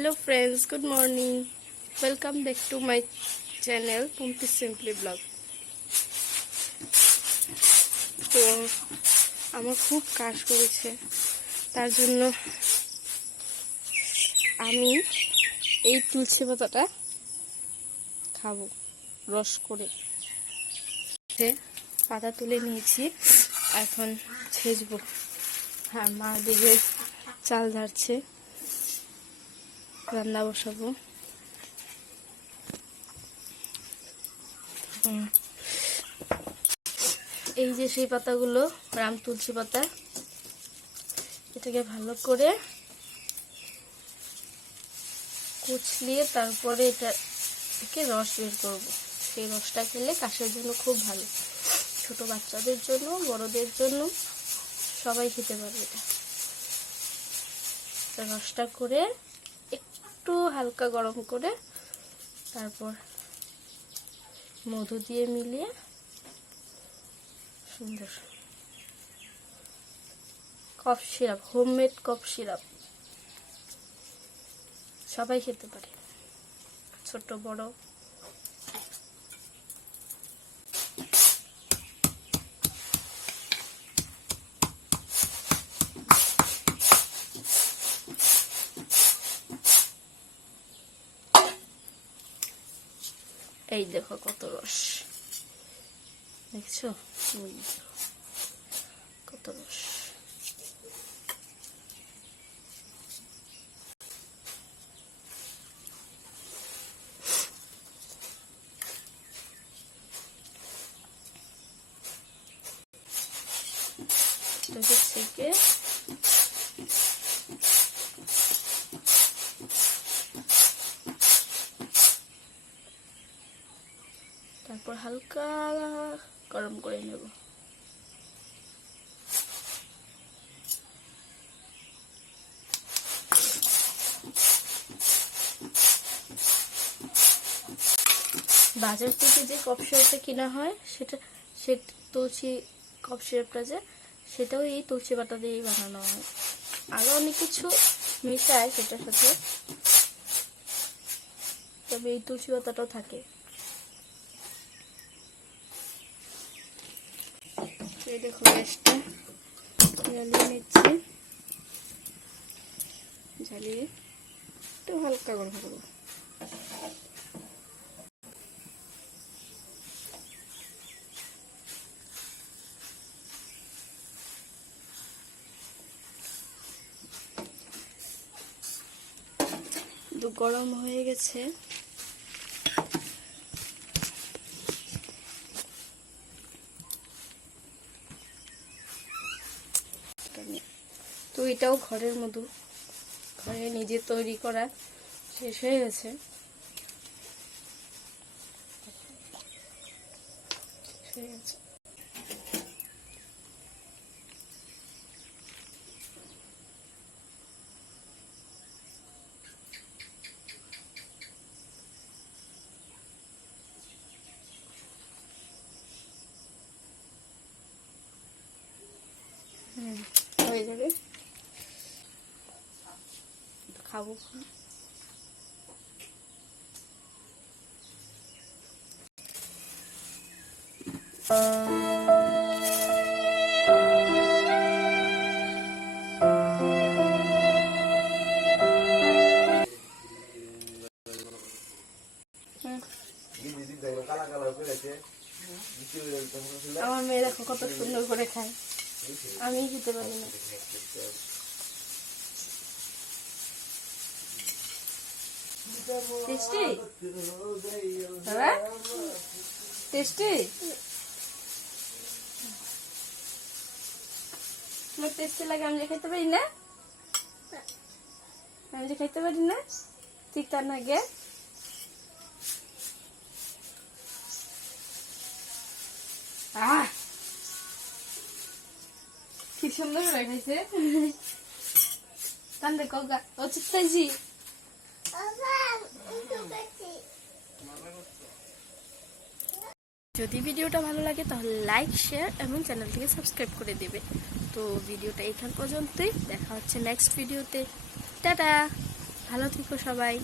Hello friends, good morning. Welcome back to my channel Pumpi Simply Vlog. তো আমার খুব কাশ করেছে, তার জন্য আমি এই তুলসী পাতাটা খাবো রস করে। পাতা তুলে নিয়েছি, এখন ছেঁচবো। হ্যাঁ, মা দিকে চাল ধারছে, রান্না বসাবো। এই যে সেই পাতাগুলো রাম তুলসী পাতা, এটাকে ভালো করে কুচলিয়ে তারপরে এটা থেকে রস বের করব। সেই রসটা খেলে কাশের জন্য খুব ভালো, ছোট বাচ্চাদের জন্য, বড়দের জন্য, সবাই খেতে পারবে এটা। রসটা করে একটু হালকা গরম করে তারপর মধু দিয়ে মিলিয়ে সুন্দর cough syrup, homemade cough syrup, সবাই খেতে পারে, ছোট বড়। এই দেখো কত রস, দেখছো কত রস। এটাকে ছেঁকে তারপর হালকা গরম করে নেব। বাজার থেকে যে কফ সিরাপটা কেনা হয় সে তুলসী কফ সিরাপটা সেটাও এই তুলসী পাতা দিয়েই বানানো হয়। আরো অনেক কিছু মিশায় সেটার সাথে, তবে এই তুলসী পাতাটাও থাকে। এই দেখো গ্যাসটা জ্বালিয়ে নিচ্ছি, জ্বালিয়ে একটু হালকা গরম করবো। গরম হয়ে গেছে, তো এটাও ঘরের মধু, ঘরে নিজে তৈরি করা, শেষ হয়ে গেছে। হয়ে যাবে, খাবো। আমার মেয়ে দেখো কত সুন্দর করে খায়, আমি খেতে পারি না। টেস্টি বাবা, টেস্টি। তোমার টেস্টি লাগে, আমি যে খাইতে পারি না, আমি যে খাইতে পারি না, ঠিক তার না গে। কি সুন্দর করে খাইছে, তান্ডে কগা ও চিত্তাইছি। যদি ভিডিওটা ভালো লাগে তাহলে লাইক, শেয়ার এবং চ্যানেলটিকে সাবস্ক্রাইব করে দেবে। তো ভিডিওটা এখান পর্যন্তই, দেখা হচ্ছে নেক্সট ভিডিওতে। টাটা। ভালো থেকো সবাই।